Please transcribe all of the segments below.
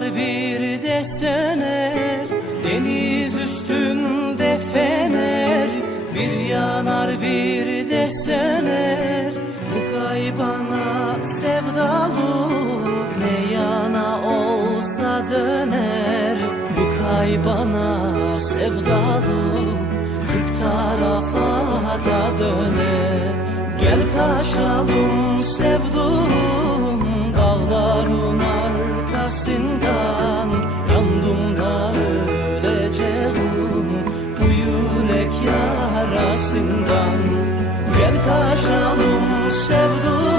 Kar bir desener Deniz üstünde fener. Bir yanar bir desener Bu kaybana sevdaluk Ne yana olsa döner Bu kaybana sevdaluk Kırk tarafa da döner. Gel kaçalım sevdaluk arkasından Yandım da öleceğim bu yürek yarasından. Gel kaçalım sevduğum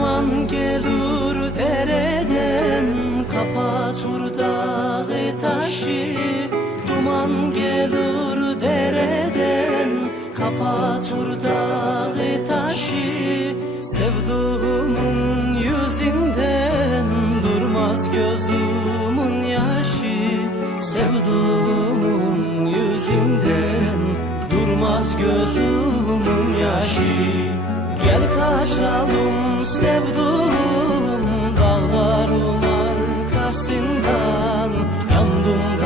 Duman gelir dereden kapatır dağı taşı. Duman gelir dereden kapatır dağı taşı. Sevduğumun yüzünden durmaz gözümün yaşı. Sevduğumun yüzünden durmaz gözümün yaşı Gel kaçalım sevduğum dağların arkasından Yandım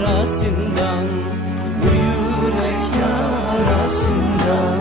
yarasından Bu yürek yarasından